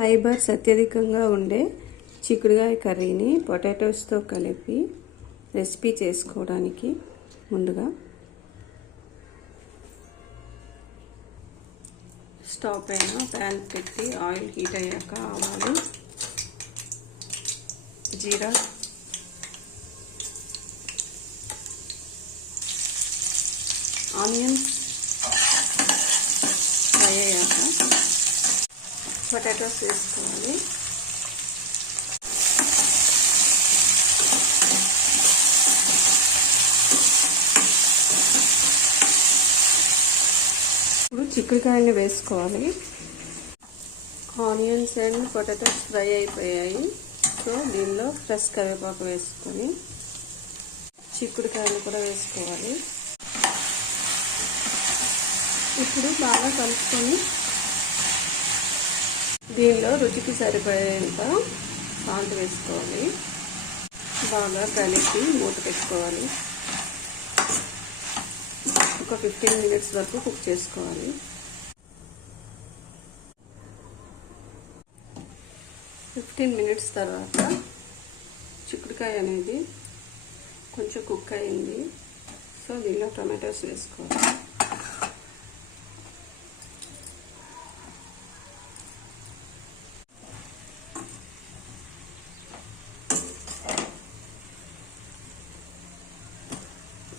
Fibres అత్యధికంగా ఉండే చిక్కుడుకాయ కర్రీని పొటాటోస్తో కలిపి రెసిపీ చేసుకోవడానికి ముందుగా స్టవ్ పైన ప్యాన్ పెట్టి ఆయిల్ హీట్ అయ్యాక ఆవాలు, జీరా, ఆనియన్స్ ఫ్రై అయ్యాక పొటాటోస్ వేసుకోవాలి. ఇప్పుడు చిక్కుడుకాయలు వేసుకోవాలి. ఆనియన్స్ అండ్ పొటాటోస్ ఫ్రై అయిపోయాయి. సో దీనిలో ఫ్రెష్ కరివేపాకు వేసుకొని చిక్కుడుకాయలు కూడా వేసుకోవాలి. ఇప్పుడు బాగా కలుపుకొని దీనిలో రుచికి సరిపడేంత సాల్ట్ వేసుకోవాలి. బాగా కలిపి మూత పెట్టుకోవాలి. ఒక 15 మినిట్స్ వరకు కుక్ చేసుకోవాలి. తర్వాత చిక్కుడుకాయ అనేది కొంచెం కుక్ అయింది. సో దీనిలో టొమాటోస్ వేసుకోవాలి.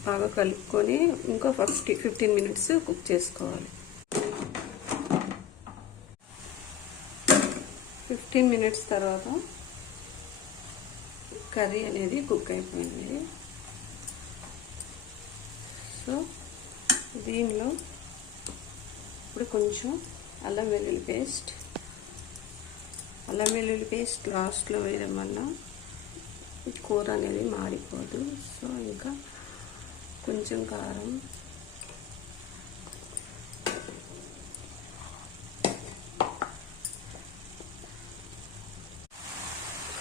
బాగా కలుపుకొని ఇంకో 15 మినిట్స్ కుక్ చేసుకోవాలి. 15 మినిట్స్ తర్వాత కర్రీ అనేది కుక్ అయిపోయింది. సో దీనిలో ఇప్పుడు కొంచెం అల్లం వెల్లుల్లి పేస్ట్ లాస్ట్లో వేయడం వల్ల కూర అనేది మారిపోదు. సో ఇంకా కొంచెం కారం,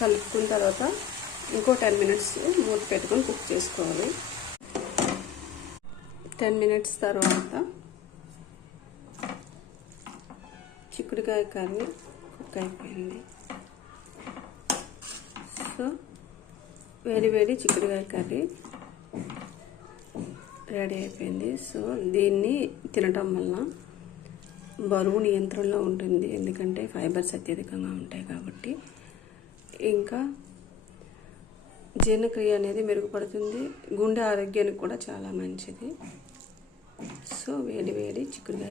కలుపుకున్న తర్వాత ఇంకో 10 మినిట్స్ మూత పెట్టుకొని కుక్ చేసుకోవాలి. 10 మినిట్స్ తర్వాత చిక్కుడుకాయ కర్రీ కుక్ అయిపోయింది. సో వేడి చిక్కుడుకాయ కర్రీ రెడీ అయిపోయింది. సో దీన్ని తినటం వల్ల బరువు నియంత్రణలో ఉంటుంది, ఎందుకంటే ఫైబర్స్ అత్యధికంగా ఉంటాయి కాబట్టి. ఇంకా జీర్ణక్రియ అనేది మెరుగుపడుతుంది, గుండె ఆరోగ్యానికి కూడా చాలా మంచిది. సో వేడి చిక్కుడుకాయ